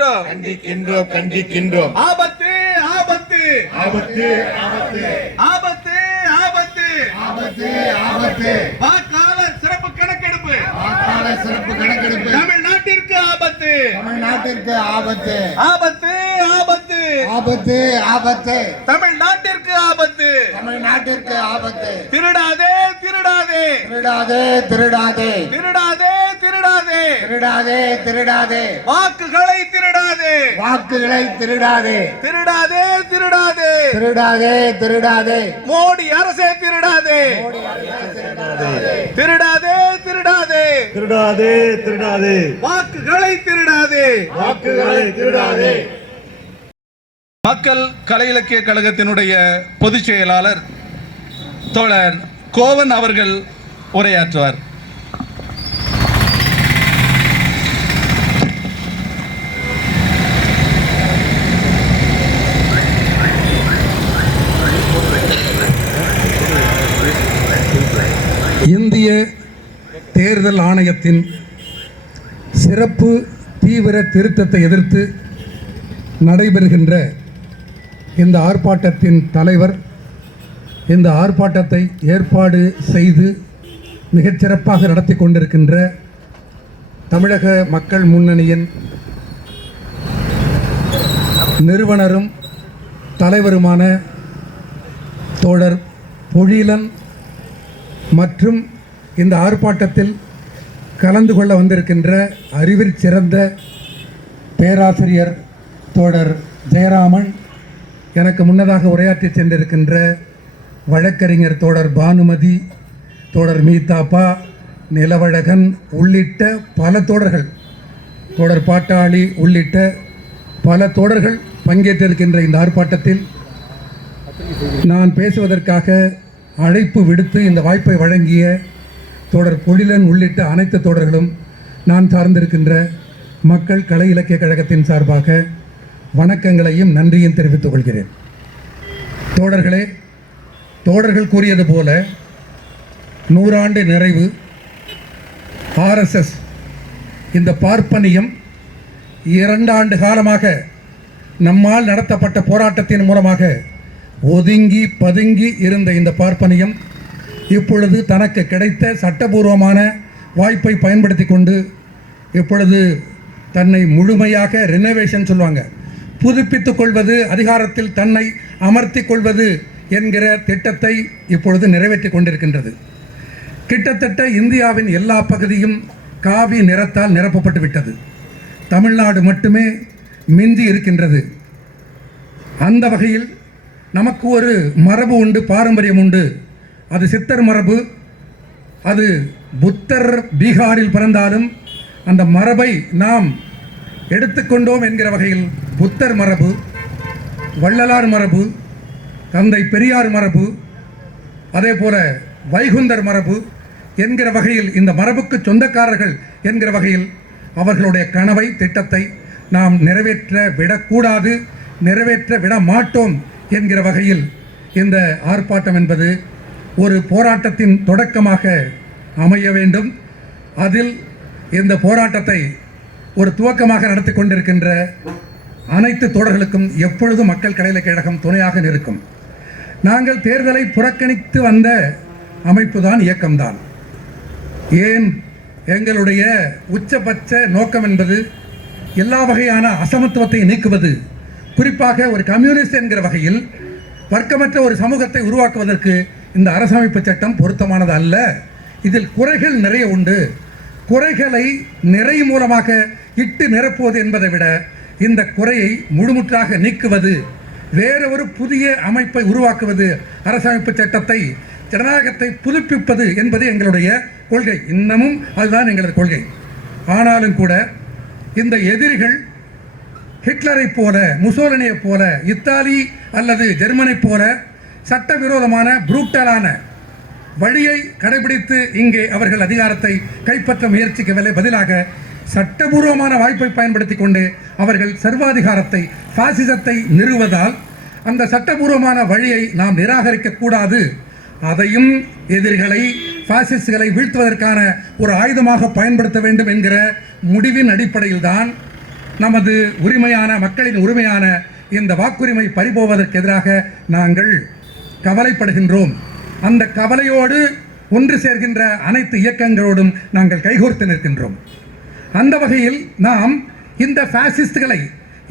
கண்டிக்கின்றோம். கண்டிக்கின்றோம் கண்டிக்கின்றோம். ஆபத்து ஆபத்து. ஆபத்து ஆபத்து. ஆபத்து ஆபத்து. ஆபத்து ஆபத்து. வாக்காளர் சிறப்பு கணக்கெடுப்பு. வாக்காளர் சிறப்பு கணக்கெடுப்பு. தமிழ்நாட்டிற்கு ஆபத்து. தமிழ்நாட்டிற்கு ஆபத்து. ஆபத்து ஆபத்து. ஆபத்து ஆபத்து. தமிழ்நாட்டிற்கு ஆபத்து. தமிழ்நாட்டிற்கு ஆபத்து. திருடாதே திருடாதே. திருடாதே திருடாதே. திருடாதே திருடாதே. திருடாதே திருடாதே. வாக்குகளை வாக்குகளை திருடாதே. திருடாதே திருடாதே. திருடாதே திருடாதே. மோடி அரசே திருடாதே. திருடாதே திருடாதே. திருடாதே திருடாதே. வாக்குகளை திருடாதே. வாக்குகளை திருடாதே. மக்கள் கலை இலக்கிய கழகத்தினுடைய பொதுச் செயலாளர் தோழர் கோவன் அவர்கள் உரையாற்றுவார். இந்திய தேர்தல் ஆணையத்தின் சிறப்பு தீவிர திருத்தத்தை எதிர்த்து நடைபெறுகின்ற இந்த ஆர்ப்பாட்டத்தின் தலைவர் இந்த ஆர்ப்பாட்டத்தை ஏற்பாடு செய்து மிகச்சிறப்பாக நடத்தி கொண்டிருக்கின்ற தமிழக மக்கள் முன்னணியின் நிறுவனரும் தலைவருமான தோழர் பொழிலன் மற்றும் இந்த ஆர்ப்பாட்டத்தில் கலந்து கொள்ள வந்திருக்கின்ற அறிவில் சிறந்த பேராசிரியர் தோழர் ஜெயராமன் எனக்கு முன்னதாக உரையாற்றி சென்றிருக்கின்ற வழக்கறிஞர் தோழர் பானுமதி தோழர் மீதாப்பா நிலவழகன் உள்ளிட்ட பல தோழர்கள் தோழர் பாட்டாளி உள்ளிட்ட பல தோழர்கள் பங்கேற்றிருக்கின்ற இந்த ஆர்ப்பாட்டத்தில் நான் பேசுவதற்காக அழைப்பு விடுத்து இந்த வாய்ப்பை வழங்கிய தொடர் பொழிலன் உள்ளிட்ட அனைத்து தொடர்களும் நான் சார்ந்திருக்கின்ற மக்கள் கலை இலக்கிய கழகத்தின் சார்பாக வணக்கங்களையும் நன்றியும் தெரிவித்துக் கொள்கிறேன். தோழர்களே தோழர்கள் கூறியது போல நூறாண்டு நிறைவு ஆர்எஸ்எஸ் இந்த பார்ப்பனியம் இரண்டாண்டு காலமாக நம்மால் நடத்தப்பட்ட போராட்டத்தின் மூலமாக ஒதுங்கி பதுங்கி இருந்த இந்த பார்ப்பனியம் இப்பொழுது தனக்கு கிடைத்த சட்டபூர்வமான வாய்ப்பை பயன்படுத்தி கொண்டு இப்பொழுது தன்னை முழுமையாக ரினோவேஷன் சொல்லுவாங்க. புதுப்பித்துக் கொள்வது அதிகாரத்தில் தன்னை அமர்த்தி கொள்வது என்கிற திட்டத்தை இப்பொழுது நிறைவேற்றி கொண்டிருக்கின்றது. கிட்டத்தட்ட இந்தியாவின் எல்லா பகுதியும் காவி நிறத்தால் நிரப்பப்பட்டு விட்டது. தமிழ்நாடு மட்டுமே மிஞ்சி இருக்கின்றது. அந்த வகையில் நமக்கு ஒரு மரபு உண்டு பாரம்பரியம் உண்டு. அது சித்தர் மரபு அது புத்தர் பீகாரில் பிறந்தாலும் அந்த மரபை நாம் எடுத்துக்கொண்டோம் என்கிற வகையில் புத்தர் மரபு வள்ளலார் மரபு தந்தை பெரியார் மரபு அதே போல வைகுந்தர் மரபு என்கிற வகையில் இந்த மரபுக்கு சொந்தக்காரர்கள் என்கிற வகையில் அவர்களுடைய கனவை திட்டத்தை நாம் நிறைவேற்ற விடக்கூடாது நிறைவேற்ற விட மாட்டோம் என்கிற வகையில் இந்த ஆர்ப்பாட்டம் என்பது ஒரு போராட்டத்தின் தொடக்கமாக அமைய வேண்டும். அதில் இந்த போராட்டத்தை ஒரு துவக்கமாக நடத்தி கொண்டிருக்கின்ற அனைத்து தோழர்களுக்கும் எப்பொழுதும் மக்கள் கலையில கழகம் துணையாக நிற்கும். நாங்கள் தேர்தலை புறக்கணித்து வந்த அமைப்பு தான் இயக்கம்தான். ஏன்? எங்களுடைய உச்சபட்ச நோக்கம் என்பது எல்லா வகையான அசமத்துவத்தை நீக்குவது. குறிப்பாக ஒரு கம்யூனிஸ்ட் என்கிற வகையில் வர்க்கமற்ற ஒரு சமூகத்தை உருவாக்குவதற்கு இந்த அரசமைப்பு சட்டம் பொருத்தமானது அல்ல. இதில் குறைகள் நிறைய உண்டு. குறைகளை நிறை மூலமாக இட்டு நிரப்புவது என்பதை விட இந்த குறையை முழுமுற்றாக நீக்குவது வேற ஒரு புதிய அமைப்பை உருவாக்குவது அரசமைப்பு சட்டத்தை ஜனநாயகத்தை புதுப்பிப்பது என்பது எங்களுடைய கொள்கை. இன்னமும் அதுதான் எங்களது கொள்கை. ஆனாலும் கூட இந்த எதிரிகள் ஹிட்லரை போல முசோலினியை போல இத்தாலி அல்லது ஜெர்மனை போல சட்டவிரோதமான புரூட்டலான வழியை கடைபிடித்து இங்கே அவர்கள் அதிகாரத்தை கைப்பற்ற முயற்சிக்கவில்லை. பதிலாக சட்டபூர்வமான வாய்ப்பை பயன்படுத்தி கொண்டு அவர்கள் சர்வாதிகாரத்தை பாசிசத்தை நிறுவதால் அந்த சட்டபூர்வமான வழியை நாம் நிராகரிக்கக்கூடாது. அதையும் எதிரிகளை பாசிஸ்டுகளை வீழ்த்துவதற்கான ஒரு ஆயுதமாக பயன்படுத்த வேண்டும் என்கிற முடிவின் அடிப்படையில் தான் நமது உரிமையான மக்களின் உரிமையான இந்த வாக்குரிமை பறிபோவதற்கு எதிராக நாங்கள் கவலைப்படுகின்றோம். அந்த கவலையோடு ஒன்று சேர்கின்ற அனைத்து இயக்கங்களோடும் நாங்கள் கைகோர்த்து நிற்கின்றோம். அந்த வகையில் நாம் இந்த ஃபேசிஸ்டுகளை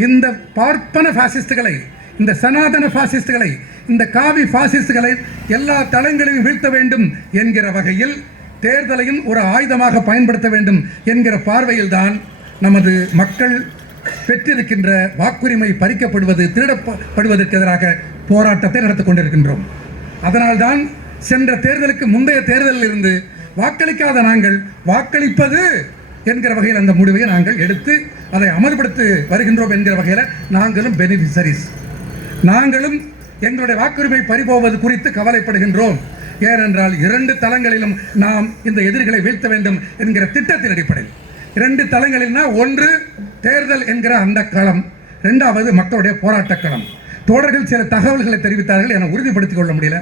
இந்த பார்ப்பன ஃபாசிஸ்டுகளை இந்த சனாதன ஃபாசிஸ்டுகளை இந்த காவி ஃபாசிஸ்டுகளை எல்லா தளங்களையும் வீழ்த்த வேண்டும் என்கிற வகையில் தேர்தலையும் ஒரு ஆயுதமாக பயன்படுத்த வேண்டும் என்கிற பார்வையில்தான் நமது மக்கள் பெற்றிருக்கின்ற வாக்குரிமை பறிக்கப்படுவது திருடப்படுவதற்கு எதிராக போராட்டத்தை நடத்திக் கொண்டிருக்கின்றோம். அதனால்தான் சென்ற தேர்தலுக்கு முந்தைய தேர்தலில் இருந்து வாக்களிக்காத நாங்கள் வாக்களிப்பது என்கிற வகையில் அந்த முடிவை நாங்கள் எடுத்து அதை அமல்படுத்தி வருகின்றோம் என்கிற வகையில் நாங்களும் பெனிஃபிஷரிஸ் நாங்களும் எங்களுடைய வாக்குரிமை பறிபோவது குறித்து கவலைப்படுகின்றோம். ஏனென்றால் இரண்டு தளங்களிலும் நாம் இந்த எதிரிகளை வீழ்த்த வேண்டும் என்கிற திட்டத்தின் அடிப்படையில். இரண்டு தளங்களில்னா ஒன்று தேர்தல் என்கிற அந்த களம் இரண்டாவது மக்களுடைய போராட்டக் களம். தோழர்கள் சில தகவல்களை தெரிவித்தார்கள் என உறுதிப்படுத்திக் கொள்ள முடியல.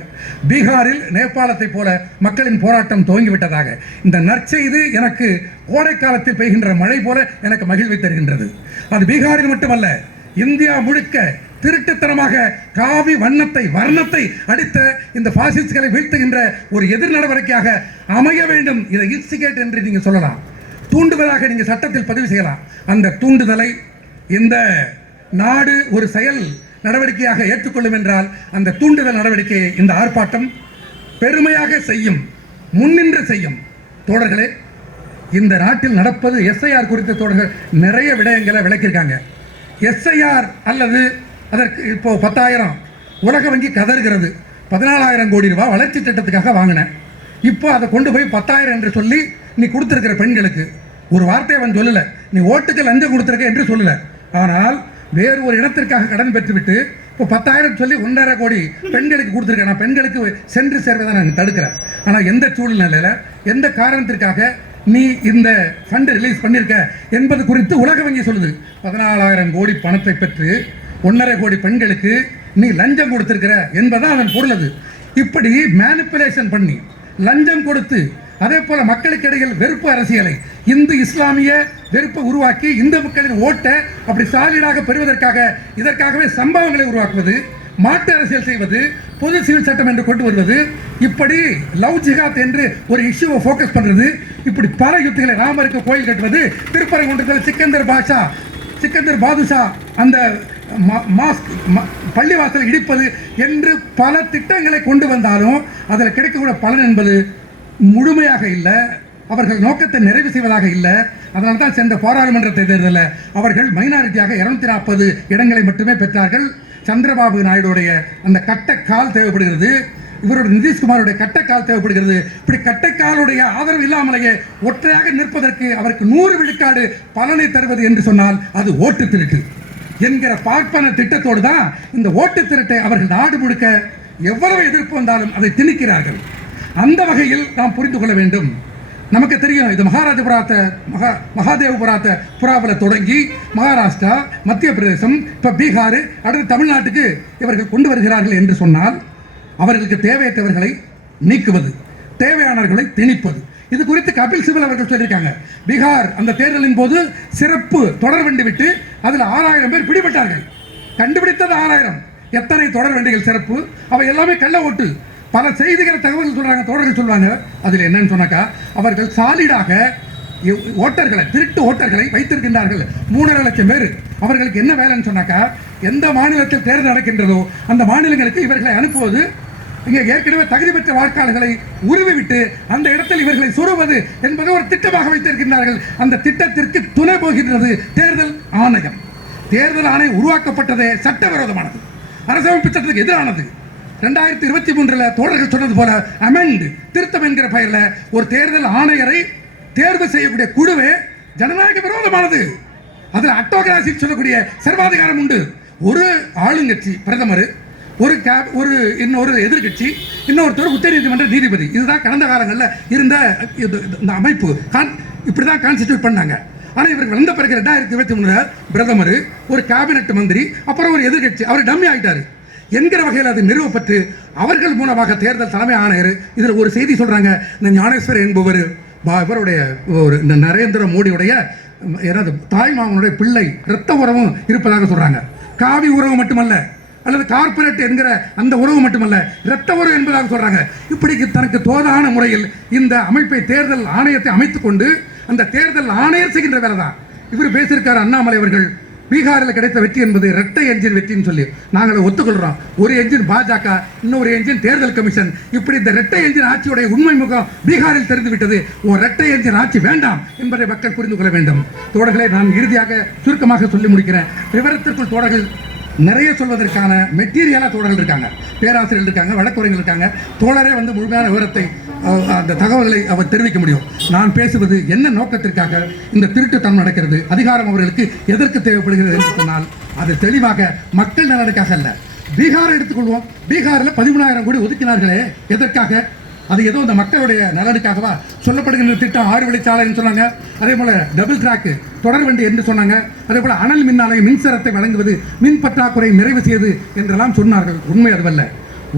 பீகாரில் நேபாளத்தை போல மக்களின் போராட்டம் துவங்கிவிட்டதாக. இந்த நற்செய்து எனக்கு கோடை காலத்தில் பெய்கின்ற மழை போல எனக்கு மகிழ்வை தருகின்றது. அது பீகாரில் மட்டுமல்ல இந்தியா முழுக்க திருட்டுத்தனமாக காவி வண்ணத்தை வர்ணத்தை அடித்த இந்த பாசிஸ்ட்களை வீழ்த்துகின்ற ஒரு எதிர் நடவடிக்கையாக அமைய வேண்டும். இதை இன்ஸ்டிகேட் என்று நீங்க சொல்லலாம். தூண்டுதலாக நீங்கள் சட்டத்தில் பதிவு செய்யலாம். அந்த தூண்டுதலை இந்த நாடு ஒரு செயல் நடவடிக்கையாக ஏற்றுக்கொள்ளும் என்றால் அந்த தூண்டுதல் நடவடிக்கையை இந்த ஆர்ப்பாட்டம் பெருமையாக செய்யும் முன்னின்று செய்யும். தோழர்களே இந்த நாட்டில் நடப்பது எஸ்ஐஆர் குறித்த தோழர்கள் நிறைய விடயங்களை விளக்கியிருக்காங்க. எஸ்ஐஆர் அல்லது அதற்கு இப்போ பத்தாயிரம் உலக வங்கி கதறுகிறது. பதினாலாயிரம் கோடி ரூபாய் வளர்ச்சி திட்டத்துக்காக வாங்கினேன். இப்போ அதை கொண்டு போய் பத்தாயிரம் என்று சொல்லி நீ கொடுத்துருக்கிற பெண்களுக்கு ஒரு வார்த்தையை அவன் சொல்லலை. நீ ஓட்டுக்கு லஞ்சம் கொடுத்துருக்க என்று சொல்லலை. ஆனால் வேறு ஒரு இனத்திற்காக கடன் பெற்றுவிட்டு இப்போ பத்தாயிரம் சொல்லி ஒன்றரை கோடி பெண்களுக்கு கொடுத்துருக்கேன் நான் பெண்களுக்கு சென்று சேர்வதை நான் தடுக்கிறேன். ஆனால் எந்த சூழ்நிலையில் எந்த காரணத்திற்காக நீ இந்த ஃபண்டு ரிலீஸ் பண்ணியிருக்க என்பது குறித்து உலக வங்கி சொல்லுது. பதினாலாயிரம் கோடி பணத்தை பெற்று ஒன்றரை கோடி பெண்களுக்கு நீ லஞ்சம் கொடுத்துருக்கிற என்பதான் அதன் பொருள் அது. இப்படி மேனிப்புலேஷன் பண்ணி லஞ்சம் கொடுத்து அதே போல மக்களுக்கு இடையில் வெறுப்பு அரசியலை இந்து இஸ்லாமிய வெறுப்பை உருவாக்கி இந்து மக்களின் ஓட்டை அப்படி சாலிடாக பெறுவதற்காக இதற்காகவே சம்பவங்களை உருவாக்குவது மாட்டு அரசியல் செய்வது பொது சிவில் சட்டம் என்று கொண்டு வருவது இப்படி லவ் ஜிகாத் என்று ஒரு இஷ்யூவை ஃபோக்கஸ் பண்ணுறது இப்படி பல யுத்திகளை ராமருக்கு கோயில் கட்டுவது திருப்பரங்குன்றத்தில் சிக்கந்தர் பாஷா சிக்கந்தர் பாதுஷா அந்த மா- மாஸ்க் பள்ளிவாசலை இடிப்பது என்று பல திட்டங்களை கொண்டு வந்தாலும் அதில் கிடைக்கக்கூடிய பலன் என்பது முழுமையாக இல்லை. அவர்கள் நோக்கத்தை நிறைவு செய்வதாக இல்லை. அதனால தான் சென்ற பாராளுமன்ற தேர்தலில் அவர்கள் மைனாரிட்டியாக இருநூத்தி நாற்பது இடங்களை மட்டுமே பெற்றார்கள். சந்திரபாபு நாயுடுடைய அந்த கட்டக்கால் தேவைப்படுகிறது. இவருடைய நிதிஷ்குமாருடைய கட்டக்கால் தேவைப்படுகிறது. இப்படி கட்டக்காலுடைய ஆதரவு இல்லாமலேயே ஒற்றையாக நிற்பதற்கு அவருக்கு நூறு விழுக்காடு பலனை தருவது என்று சொன்னால் அது ஓட்டு திருட்டு என்கிற பார்ப்பன திட்டத்தோடு தான் இந்த ஓட்டு திருட்டை அவர்கள் நாடு முழுக்க எவ்வளவு எதிர்ப்பு வந்தாலும் அதை திணிக்கிறார்கள். அந்த வகையில் நாம் புரிந்து கொள்ள வேண்டும். நமக்கு தெரியும் இது மகாராஜபுராத்தை மகா மகாதேவபுராத்த புறாவில் தொடங்கி மகாராஷ்டிரா மத்திய பிரதேசம் இப்போ பீகார் அடுத்து தமிழ்நாட்டுக்கு இவர்கள் கொண்டு வருகிறார்கள் என்று சொன்னால் அவர்களுக்கு தேவையற்றவர்களை நீக்குவது தேவையானவர்களை திணிப்பது. இது குறித்து கபில் சிபல் அவர்கள் சொல்லியிருக்காங்க. பீகார் அந்த தேர்தலின் போது சிறப்பு தொடர் வண்டி விட்டு அதில் ஆறாயிரம் பேர் பிடிபட்டார்கள். கண்டுபிடித்தது ஆறாயிரம். எத்தனை தொடர் வண்டிகள் சிறப்பு? அவை எல்லாமே கள்ள ஓட்டு. பல செய்திகள் தகவல் சொல்கிறாங்க தோழர்கள் சொல்லுவாங்க அதில் என்னன்னு சொன்னாக்கா அவர்கள் சாலிடாக ஓட்டர்களை திருட்டு ஓட்டர்களை வைத்திருக்கின்றார்கள். மூணரை லட்சம் பேர். அவர்களுக்கு என்ன வேலைன்னு சொன்னாக்கா எந்த மாநிலத்தில் தேர்தல் நடக்கின்றதோ அந்த மாநிலங்களுக்கு இவர்களை அனுப்புவது இங்கே ஏற்கனவே தகுதி பெற்ற வாக்காளர்களை உருவிவிட்டு அந்த இடத்தில் இவர்களை சுருவது என்பது ஒரு திட்டமாக வைத்திருக்கின்றார்கள். அந்த திட்டத்திற்கு துணை போகின்றது தேர்தல் ஆணையம். தேர்தல் ஆணையம் உருவாக்கப்பட்டதே சட்டவிரோதமானது. அரசமைப்பு சட்டத்துக்கு எதிரானது. ரெண்டாயிரத்தி இருபத்தி மூன்றில் தோழர்கள் சொன்னது போல அமெண்ட் திருத்தம் என்கிற பெயரில் ஒரு தேர்தல் ஆணையரை தேர்வு செய்யக்கூடிய குழுவே ஜனநாயக விரோதமானது. அதில் அட்டோகிராசி சொல்லக்கூடிய சர்வாதிகாரம் உண்டு. ஒரு ஆளுங்கட்சி பிரதமர் ஒரு கே- ஒரு இன்னொரு எதிர்க்கட்சி இன்னொருத்தர் உச்சநீதிமன்ற நீதிபதி. இதுதான் கடந்த காலங்களில் இருந்த இந்த அமைப்பு. கான் இப்படி தான் கான்ஸ்டிடியூட் பண்ணாங்க. ஆனால் இவர்கள் வந்த பிறகு ரெண்டாயிரத்தி இருபத்தி மூணுல பிரதமர் ஒரு கேபினெட் மந்திரி அப்புறம் ஒரு எதிர்க்கட்சி அவர் டம்மி ஆகிட்டார் என்கிற வகையில் அது நிறுவப்பட்டு அவர்கள் மூலமாக தேர்தல் தலைமை ஆணையர் இதில் ஒரு செய்தி சொல்கிறாங்க இந்த ஞானேஸ்வர் என்பவர் இவருடைய ஒரு இந்த நரேந்திர மோடியுடைய ம், தாய் மாமனுடைய பிள்ளை இரத்த உறவும் இருப்பதாக சொல்கிறாங்க காவி உறவு மட்டுமல்ல அல்லது கார்பரேட் என்கிற அந்த உறவு மட்டுமல்ல இரத்த உறவு என்பதாக சொல்கிறாங்க இப்படிக்கு தனக்கு தோதான முறையில் இந்த அமைப்பை தேர்தல் ஆணையத்தை அமைத்துக்கொண்டு அந்த தேர்தல் ஆணையர் செய்கின்ற வேலை தான் இவர் பேசியிருக்கார் அண்ணாமலை அவர்கள் பீகாரில் கிடைத்த வெற்றி என்பது இரட்டை என்ஜின் வெற்றின்னு சொல்லி நாங்கள் அதை ஒத்துக்கொள்கிறோம் ஒரு என்ஜின் பாஜக இன்னொரு என்ஜின் தேர்தல் கமிஷன். இப்படி இந்த இரட்டை என்ஜின் ஆட்சியுடைய உண்மை முகம் பீகாரில் தெரிந்து விட்டது ஒரு இரட்டை என்ஜின் ஆட்சி வேண்டாம் என்பதை மக்கள் புரிந்து கொள்ள வேண்டும். தோழர்களை நான் இறுதியாக சுருக்கமாக சொல்லி முடிக்கிறேன். விவரத்திற்குள் தோழர்கள் நிறைய சொல்வதற்கான மெட்டீரியலாக தோழர்கள் இருக்காங்க. பேராசிரியர்கள் இருக்காங்க வழக்குரைகள் இருக்காங்க. தோழரே வந்து முழுமையான விவரத்தை அந்த தகவல்களை அவர் தெரிவிக்க முடியும். நான் பேசுவது என்ன நோக்கத்திற்காக இந்த திருட்டுத்தனம் நடக்கிறது அதிகாரம் அவர்களுக்கு எதற்கு தேவைப்படுகிறது என்று சொன்னால் அது தெளிவாக மக்கள் நலனுக்காக அல்ல. பீகாரை எடுத்துக்கொள்வோம். பீகாரில் பதிமூணாயிரம் கோடி ஒதுக்கினார்களே எதற்காக? அது ஏதோ இந்த மக்களுடைய நலனுக்காகவா சொல்லப்படுகின்ற திட்டம் ஆறு வழிச்சாலைன்னு சொன்னாங்க. அதே போல் டபுள் ட்ராக்கு தொடர் வண்டி என்று சொன்னாங்க. அதே போல் அனல் மின் மின்சாரத்தை வழங்குவது மின் பற்றாக்குறை நிறைவு செய்து என்றெல்லாம் சொன்னார்கள். உண்மை அதுவல்ல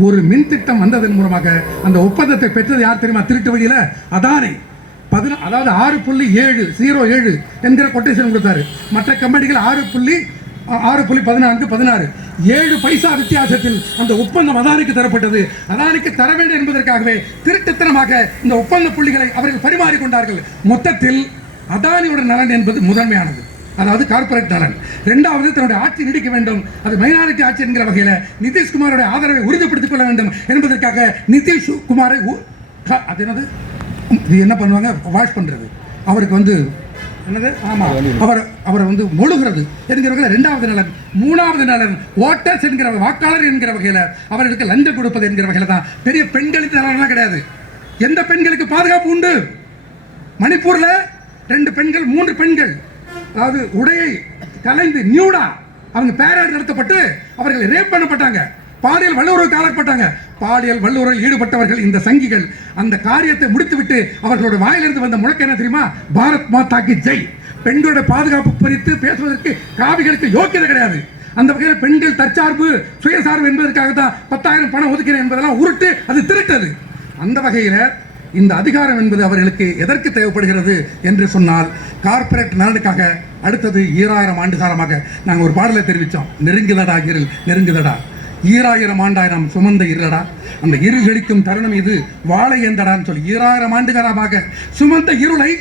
ஒரு மின் திட்டம் வந்ததன் மூலமாக அந்த ஒப்பந்தத்தை பெற்றது யார் தெரியுமா? திருட்டு வழியில் அதானே. பதின அதாவது ஆறு புள்ளி ஏழு ஜீரோ ஏழு என்கிற கொட்டேஷன் கொடுத்தாரு. மற்ற கம்பெனிகள் ஆறு புள்ளி ஆறு புள்ளி பதினான்கு பதினாறு. ஏழு பைசா வித்தியாசத்தில் அந்த ஒப்பந்தம் அதானிக்கு தரப்பட்டது. அதானிக்கு தர வேண்டும் என்பதற்காகவே திருட்டுத்தனமாக இந்த ஒப்பந்த புள்ளிகளை அவர்கள் பரிமாறிக்கொண்டார்கள். மொத்தத்தில் அதானியோட நலன் என்பது முதன்மையானது. அதாவது கார்ப்பரேட் நலன். ரெண்டாவது தன்னுடைய ஆட்சி நீடிக்க வேண்டும். அது மைனாரிட்டி ஆட்சி என்கிற வகையில் நிதிஷ்குமாரோட ஆதரவை உறுதிப்படுத்திக் கொள்ள வேண்டும் என்பதற்காக நிதிஷ் குமாரை உ- க- அது என்னது? இது என்ன பண்ணுவாங்க? வாஷ் பண்ணுறது அவருக்கு வந்து என்னது? ஆமா. அவர் அவரை வந்து மொழுகிறது என்கிற வகையில் ரெண்டாவது நலன் மூணாவது நலன் ஓட்டர்ஸ் என்கிற வாக்காளர் என்கிற வகையில் அவர்களுக்கு லஞ்சம் கொடுப்பது என்கிற வகையில் தான். பெரிய பெண்களுக்கு நலன்லாம் கிடையாது. எந்த பெண்களுக்கு பாதுகாப்பு உண்டு? மணிப்பூர்ல ரெண்டு பெண்கள் மூன்று பெண்கள். அதாவது உடையை கலைந்து நியூடா அவங்க பேரேட் நடத்தப்பட்டு அவர்கள் ரேப் பண்ணப்பட்டாங்க. பாலியல் வல்லுறவுக்கு ஆளப்பட்டாங்க பாலியல் வல்லுறவில் ஈடுபட்டவர்கள் இந்த சங்கிகள். அந்த காரியத்தை முடித்துவிட்டு அவர்களோட வாயிலிருந்து வந்த முழக்கம் என்ன தெரியுமா? பாரத் மாதா கி ஜெய். பெண்களோட பாதுகாப்பு குறித்து பேசுவதற்கு காவிகளுக்கு யோக்கியதை கிடையாது. அந்த வகையில் பெண்கள் தற்சார்பு சுயசார்பு என்பதற்காக தான் பத்தாயிரம் பணம் ஒதுக்கிறேன் என்பதெல்லாம் உருட்டு அது திருட்டது. அந்த வகையில் இந்த அதிகாரம் என்பது அவர்களுக்கு எதற்கு தேவைப்படுகிறது என்று சொன்னால் கார்ப்பரேட் நலனுக்காக அடுத்தது ஈராயிரம் ஆண்டு காலமாக நாங்கள் ஒரு பாடலை தெரிவித்தோம். நெருங்குதடா இருள் நெருங்குதடா. ஈராயிரம் ஆண்டாயிரம் சுமந்த இருளடா. அந்த இருள் கழிக்கும் தருணம் இது. வாழை எந்தடான்னு சொல்லி ஈராயிரம் ஆண்டுகாலமாக சுமந்த இருளை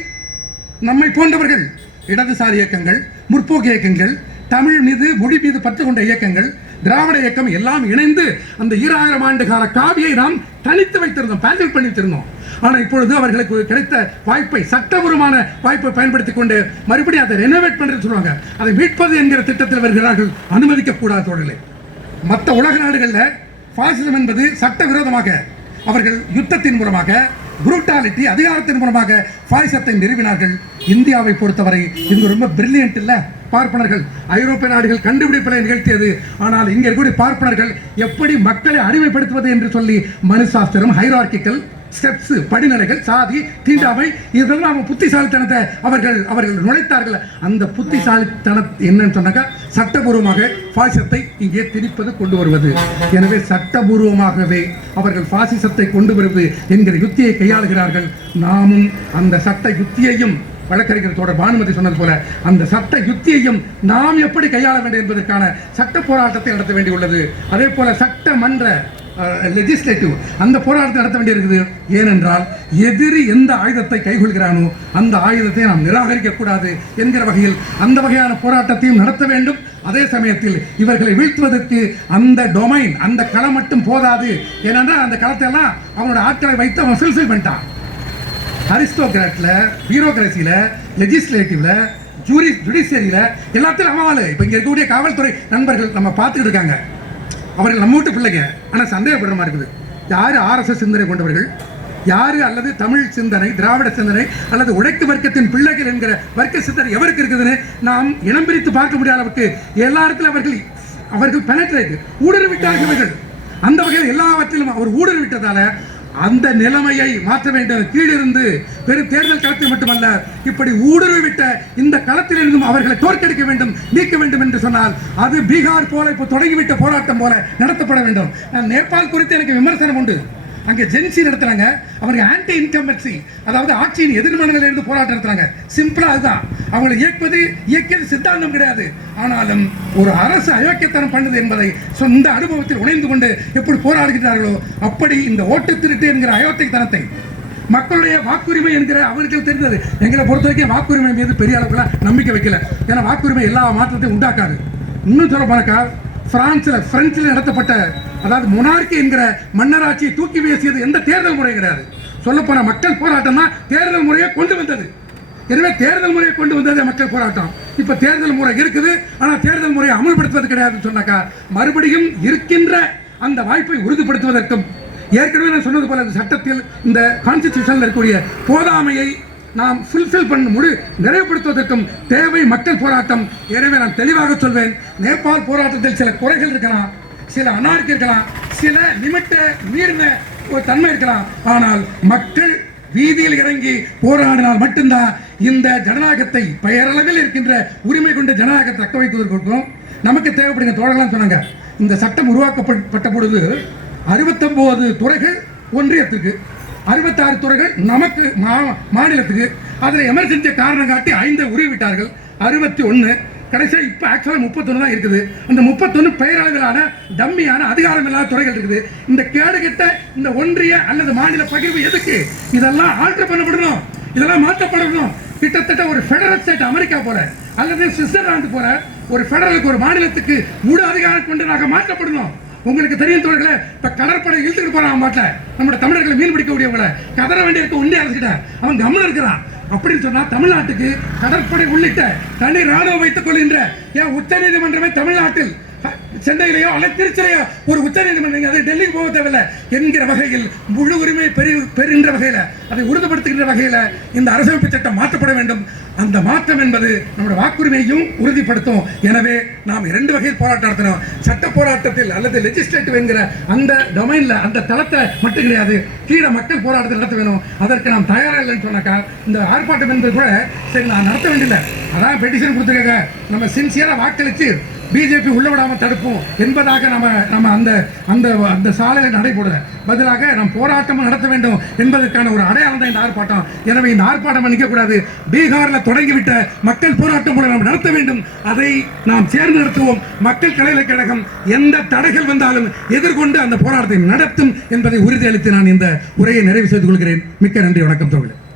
நம்மை போன்றவர்கள் இடதுசாரி இயக்கங்கள் முற்போக்கு இயக்கங்கள் தமிழ் மீது மொழி மீது பற்று கொண்ட இயக்கங்கள் திராவிட இயக்கம் எல்லாம் இணைந்து அந்த ஈராயிரம் ஆண்டு கால காவியை நாம் தனித்து வைத்திருந்தோம் பேண்டில் பண்ணி வைத்திருந்தோம் ஆனால் இப்பொழுது அவர்களுக்கு கிடைத்த வாய்ப்பை சட்டபூர்வமான வாய்ப்பை பயன்படுத்தி கொண்டு மறுபடியும் அதை ரெனோவேட் பண்ணுறது சொல்லுவாங்க. அதை மீட்பது என்கிற திட்டத்தில் வருகிறார்கள். அனுமதிக்கக்கூடாத தோழர்களே. மற்ற உலக நாடுகளில் ஃபாசிசம் என்பது சட்டவிரோதமாக அவர்கள் யுத்தத்தின் மூலமாக புரூட்டாலிட்டி அதிகாரத்தின் மூலமாக பாசிசத்தை நிறுவினார்கள். இந்தியாவை பொறுத்தவரை இவங்க ரொம்ப பிரில்லியன்ட் இல்ல பார்ப்பனர்கள். ஐரோப்பிய நாடுகள் கண்டுபிடிப்பதை நிகழ்த்தியது. ஆனால் இங்கே இருக்கக்கூடிய பார்ப்பனர்கள் எப்படி மக்களை அடிமைப்படுத்துவது என்று சொல்லி மனுசாஸ்திரம் ஹைரார்கிக்கல் ஸ்டெப்ஸ் படிநிலைகள் சாதி தீண்டாமை இதெல்லாம் அவங்க புத்திசாலித்தனத்தை அவர்கள் அவர்கள் நுழைத்தார்கள். அந்த புத்திசாலித்தனம் என்னன்னு சொன்னாக்கா சட்டபூர்வமாக பாசிசத்தை இங்கே திணிப்பது கொண்டு வருவது. எனவே சட்டபூர்வமாகவே அவர்கள் பாசிசத்தை கொண்டு வருவது என்கிற யுத்தியை கையாளுகிறார்கள். நாமும் அந்த சட்ட யுத்தியையும் வழக்கறிஞர் தொடர் பானுமதி சொன்னது போல அந்த சட்ட யுத்தியையும் நாம் எப்படி கையாள வேண்டும் என்பதற்கான சட்ட போராட்டத்தை நடத்த வேண்டியுள்ளது. அதே போல சட்டமன்ற லெஜிஸ்லேட்டிவ் அந்த போராட்டத்தை நடத்த வேண்டியிருக்குது. ஏனென்றால் எதிரி எந்த ஆயுதத்தை கைகொள்கிறானோ அந்த ஆயுதத்தை நாம் நிராகரிக்கக்கூடாது என்கிற வகையில் அந்த வகையான போராட்டத்தையும் நடத்த வேண்டும். அதே சமயத்தில் இவர்களை வீழ்த்துவதற்கு அந்த டொமைன் அந்த களம் மட்டும் போதாது. ஏனென்றால் அந்த களத்தை எல்லாம் அவனோட ஆட்களை வைத்து அவன் ஃபில்ஃபில் பண்ணிட்டான். அரிஸ்டோகிராட்ல பியூரோக்ரஸியில் லெஜிஸ்லேட்டிவில் ஜூரி ஜுடிஷியரியில் எல்லாத்திலும் அவன் இப்போ இங்கே இருக்கக்கூடிய காவல்துறை நண்பர்கள் நம்ம பார்த்துக்கிட்டு இருக்காங்க. அவர்கள் நம்ம வீட்டு பிள்ளைங்க. ஆனால் சந்தேகப்படுற மாதிரி இருக்குது. யார் ஆர்எஸ்எஸ் சிந்தனை கொண்டவர்கள்? யாரு அல்லது தமிழ் சிந்தனை திராவிட சிந்தனை அல்லது உழைக்கு வர்க்கத்தின் பிள்ளைகள் என்கிற வர்க்க சிந்தனை எவருக்கு இருக்குதுன்னு நாம் இனம் பிரித்து பார்க்க முடியாத அளவுக்கு எல்லா இடத்துல அவர்கள் அவர்கள் பெனட்ரேட் ஊடுருவிட்டார்கள் அந்த வகையில் எல்லாவற்றிலும் அவர் ஊடுருவிட்டதால அந்த நிலைமையை மாற்ற வேண்டும். கீழிருந்து பெரும் தேர்தல் களத்தில் மட்டுமல்ல இப்படி ஊடுருவிட்ட இந்த களத்திலிருந்தும் அவர்களை தோற்கடிக்க வேண்டும் நீக்க வேண்டும் என்று சொன்னால் அது பீகார் போல இப்போ தொடங்கிவிட்ட போராட்டம் போல நடத்தப்பட வேண்டும். நேபாள் குறித்து எனக்கு விமர்சனம் உண்டு. அங்கே ஜென்சி நடத்துறாங்க. அவருக்கு ஆன்டி இன்கம்பன்சி அதாவது ஆட்சியின் எதிர்மனங்களில் இருந்து போராட்டம் நடத்துறாங்க. சிம்பிளா அதுதான். அவங்களை இயக்குவது இயக்கியது சித்தாந்தம் கிடையாது. ஆனாலும் ஒரு அரசு அயோக்கியத்தனம் பண்ணுது என்பதை சொந்த அனுபவத்தில் உணர்ந்து கொண்டு எப்படி போராடுகிறார்களோ அப்படி இந்த ஓட்டு திருட்டு என்கிற அயோத்தியத்தனத்தை மக்களுடைய வாக்குரிமை என்கிற அவருக்கு தெரிந்தது. எங்களை பொறுத்த வரைக்கும் வாக்குரிமை மீது பெரிய அளவுக்குலாம் நம்பிக்கை வைக்கல. ஏன்னா வாக்குரிமை எல்லா மாற்றத்தையும் உண்டாக்காது. இன்னும் சொல்ல போனாக்கா பிரான்ஸில் பிரெஞ்சில் நடத்தப்பட்ட அதாவது மொனார்கி என்கிற மன்னராட்சியை தூக்கி வீசியது எந்த தேர்தல் முறை கிடையாது. சொல்லப்போன மக்கள் போராட்டம் தான் தேர்தல் முறையை கொண்டு வந்தது. எனவே தேர்தல் முறையை கொண்டு வந்தது மக்கள் போராட்டம். இப்போ தேர்தல் முறை இருக்குது ஆனால் தேர்தல் முறையை அமல்படுத்துவது கிடையாதுன்னு சொன்னாக்கா மறுபடியும் இருக்கின்ற அந்த வாய்ப்பை உறுதிப்படுத்துவதற்கும் ஏற்கனவே நான் சொன்னது போல இந்த சட்டத்தில் இந்த கான்ஸ்டிடியூஷனில் இருக்கக்கூடிய போதாமையை நாம் ஃபுல்ஃபில் பண்ண முடி நிறைவுபடுத்துவதற்கும் தேவை மக்கள் போராட்டம். எனவே நான் தெளிவாக சொல்வேன் நேபாள் போராட்டத்தில் சில குறைகள் இருக்கலாம் சில அனார்க்கி இருக்கலாம் சில லிமிட்டை மீறின ஒரு தன்மை இருக்கலாம். ஆனால் மக்கள் வீதியில் இறங்கி போராடினால் மட்டும்தான் இந்த ஜனநாயகத்தை பெயரளவில் இருக்கின்ற உரிமை கொண்ட ஜனநாயகத்தை தக்க வைப்பதற்கும் நமக்கு தேவைப்படுகிற தோழர்கள்லாம் சொன்னாங்க இந்த சட்டம் உருவாக்கப்பட்ட பொழுது அறுபத்தொம்போது துறைகள் ஒன்றியத்துக்கு அறுபத்தாறு துறைகள் நமக்கு மா- மாநிலத்துக்கு அதில் எமர்ஜென்சி காரணம் காட்டி ஐந்தை உருவிட்டார்கள் அறுபத்தி ஒன்று கடைசியாக இப்போ ஆக்சுவலாக முப்பத்தொன்று தான் இருக்குது. அந்த முப்பத்தொன்று பெயரளவிலான டம்மியான அதிகாரம் இல்லாத துறைகள் இருக்குது. இந்த கேடுகெட்ட இந்த ஒன்றிய அல்லது மாநில பகிர்வு எதுக்கு? இதெல்லாம் ஆல்டர் பண்ணப்படணும். இதெல்லாம் மாற்றப்படணும். கிட்டத்தட்ட ஒரு ஃபெடரல் ஸ்டேட் அமெரிக்கா போல அல்லது சுவிட்சர்லாந்து போல ஒரு ஃபெடரலுக்கு ஒரு மாநிலத்துக்கு முழு அதிகாரம் கொண்டு நாங்கள் மாற்றப்படணும். உங்களுக்கு தெரியும் தோழர்களே இப்ப கடற்படை இழுத்துட்டு போறான் மாட்டல நம்ம தமிழர்களை மீன் பிடிக்க கதற வேண்டிய இருக்க ஒன்றிய அரசுகிட்ட. அவன் கவனம் இருக்கிறான். அப்படின்னு சொன்னா தமிழ்நாட்டுக்கு கடற்படை உள்ளிட்ட தனி ராணுவம் வைத்துக் கொள்கின்ற ஏன் உச்சநீதிமன்றமே தமிழ்நாட்டில். சென்னையிலேயோ அல்ல திருச்சியிலேயோ ஒரு உச்சநீதிமன்றம் அது டெல்லிக்கு போக தேவையில்லை என்கிற வகையில் முழு உரிமை பெரு பெறுகின்ற வகையில் அதை உறுதிப்படுத்துகின்ற வகையில் இந்த அரசமைப்பு சட்டம் மாற்றப்பட வேண்டும். அந்த மாற்றம் என்பது நம்முடைய வாக்குரிமையையும் உறுதிப்படுத்தும். எனவே நாம் இரண்டு வகையில் போராட்டம் நடத்தணும் சட்ட போராட்டத்தில் அல்லது லெஜிஸ்லேட்டிவ் என்கிற அந்த டொமைனில் அந்த தளத்தை மட்டும் கிடையாது கீழே மக்கள் போராட்டத்தை நடத்த வேணும். அதற்கு நாம் தயாராக இல்லைன்னு சொன்னாக்கா இந்த ஆர்ப்பாட்டம் என்பது கூட சரி நான் நடத்த வேண்டியதில்லை. அதான் பெட்டிஷன் கொடுத்துருக்காங்க. நம்ம சின்சியராக வாக்களித்து பிஜேபி உள்ள விடாமல் தடுப்போம் என்பதாக நம்ம நம்ம அந்த அந்த அந்த சாலையில் நடைபோடல பதிலாக நாம் போராட்டம் நடத்த வேண்டும் என்பதற்கான ஒரு அடையாளம் தான் இந்த ஆர்ப்பாட்டம். எனவே இந்த ஆர்ப்பாட்டம் நிற்கக்கூடாது. பீகாரில் தொடங்கிவிட்ட மக்கள் போராட்டம் கூட நாம் நடத்த வேண்டும். அதை நாம் சேர்ந்து நடத்துவோம். மக்கள் கலையில கழகம் எந்த தடைகள் வந்தாலும் எதிர்கொண்டு அந்த போராட்டத்தை நடத்தும் என்பதை உறுதியளித்து நான் இந்த உரையை நிறைவு செய்து கொள்கிறேன். மிக்க நன்றி வணக்கம் தோழர்